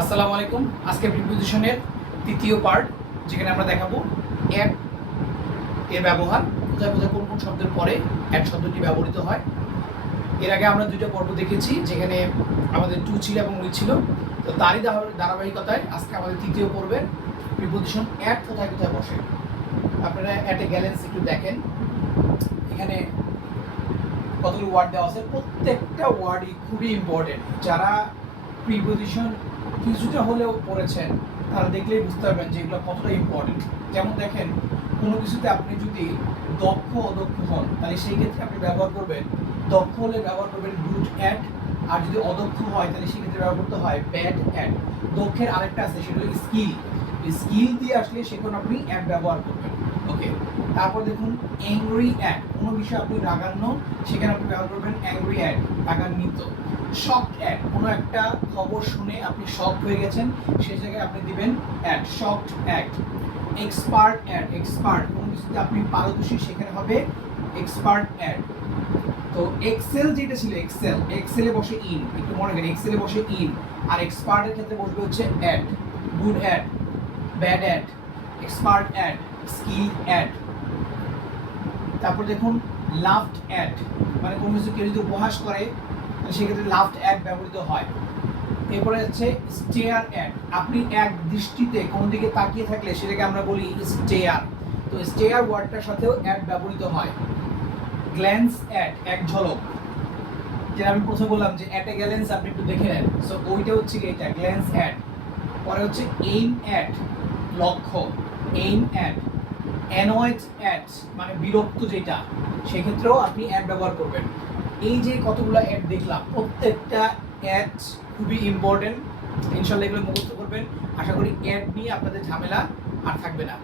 আসসালামু আলাইকুম। আজকে প্রিপোজিশনের তৃতীয় পার্ট, যেখানে আমরা দেখাবো অ্যাট এর ব্যবহার, কোথায় কোথায় কোন কোন শব্দের পরে অ্যাট শব্দটি ব্যবহৃত হয়। এর আগে আমরা দুইটা পর্ব দেখেছি, যেখানে আমাদের টু ছিল এবং উই ছিল। তো তারই ধারাবাহিকতায় আজকে আমাদের তৃতীয় পর্বের প্রিপোজিশন অ্যাট কোথায় কোথায় বসে। আপনারা অ্যাটে গ্যালেন্স একটু দেখেন, এখানে কতগুলো ওয়ার্ড দেওয়া আছে, প্রত্যেকটা ওয়ার্ডই খুবই ইম্পর্টেন্ট। যারা প্রিপোজিশন কিছুটা হলেও পড়েছেন তারা দেখলেই বুঝতে পারবেন যে এগুলো কতটা ইম্পর্টেন্ট। যেমন দেখেন, কোনো কিছুতে আপনি যদি দক্ষ অদক্ষ হন, তাহলে সেই ক্ষেত্রে আপনি ব্যবহার করবেন, দক্ষ হলে ব্যবহার করবেন গুড অ্যাট, আর যদি অদক্ষ হয় তাহলে সেক্ষেত্রে ব্যবহার করতে হয় ব্যাড অ্যাট। দক্ষের আরেকটা আছে, সেটা হলো স্কিল। স্কিল দিয়ে আসলে সেখানে আপনি অ্যাট ব্যবহার করবেন। ওকে, তারপর দেখুন অ্যাংরি অ্যাট, কোনো বিষয়ে আপনি রাগান্ন, সেখানে আপনি ব্যবহার করবেন অ্যাংরি অ্যাট, রাগান্বিত। শকড অ্যাট, কোনো একটা খবর শুনে আপনি শক হয়ে গেছেন, সেই জায়গায় আপনি দিবেন at, shocked at. Expert at, expert, কোনো কিছুতে আপনি পারদর্শী, সেখানে হবে এক্সপার্ট অ্যাট। তো এক্সেল যেটা ছিল, এক্সেলে বসে ইন, একটু মনে করেন এক্সেলে বসে ইন, আর এক্সপার্টের ক্ষেত্রে বসবে হচ্ছে at. Good at, bad at, expert at, skill at. তারপর দেখুন লাফড অ্যাট, মানে কোনো কিছু কেউ যদি উপহাস করে সেক্ষেত্রে লাফড অ্যাট ব্যবহৃত হয়। এরপরে হচ্ছে স্টেয়ার অ্যাট, আপনি এক দৃষ্টিতে কোনো দিকে তাকিয়ে থাকলে সেটাকে আমরা বলি স্টেয়ার। তো স্টেয়ার ওয়ার্ডটার সাথেও অ্যাট ব্যবহৃত হয়। গ্ল্যান্স অ্যাট, এক ঝলক, যেটা আমি প্রথমে বললাম যে অ্যাট এ গ্ল্যান্স আপনি একটু দেখে নেন, সো ওইটা হচ্ছে এটা গ্ল্যান্স অ্যাট। পরে হচ্ছে এইম অ্যাট, লক্ষ্য, এইম অ্যাট। অ্যানয়েড অ্যাট, মানে বিরক্ত যেটা, সেক্ষেত্রেও আপনি অ্যাট ব্যবহার করবেন। এই যে কতগুলো অ্যাড দেখলাম, প্রত্যেকটা অ্যাড খুবই ইম্পর্টেন্ট। ইনশাল্লাহ এগুলো মুখস্থ করবেন। আশা করি অ্যাড নিয়ে আপনাদের ঝামেলা আর থাকবে না।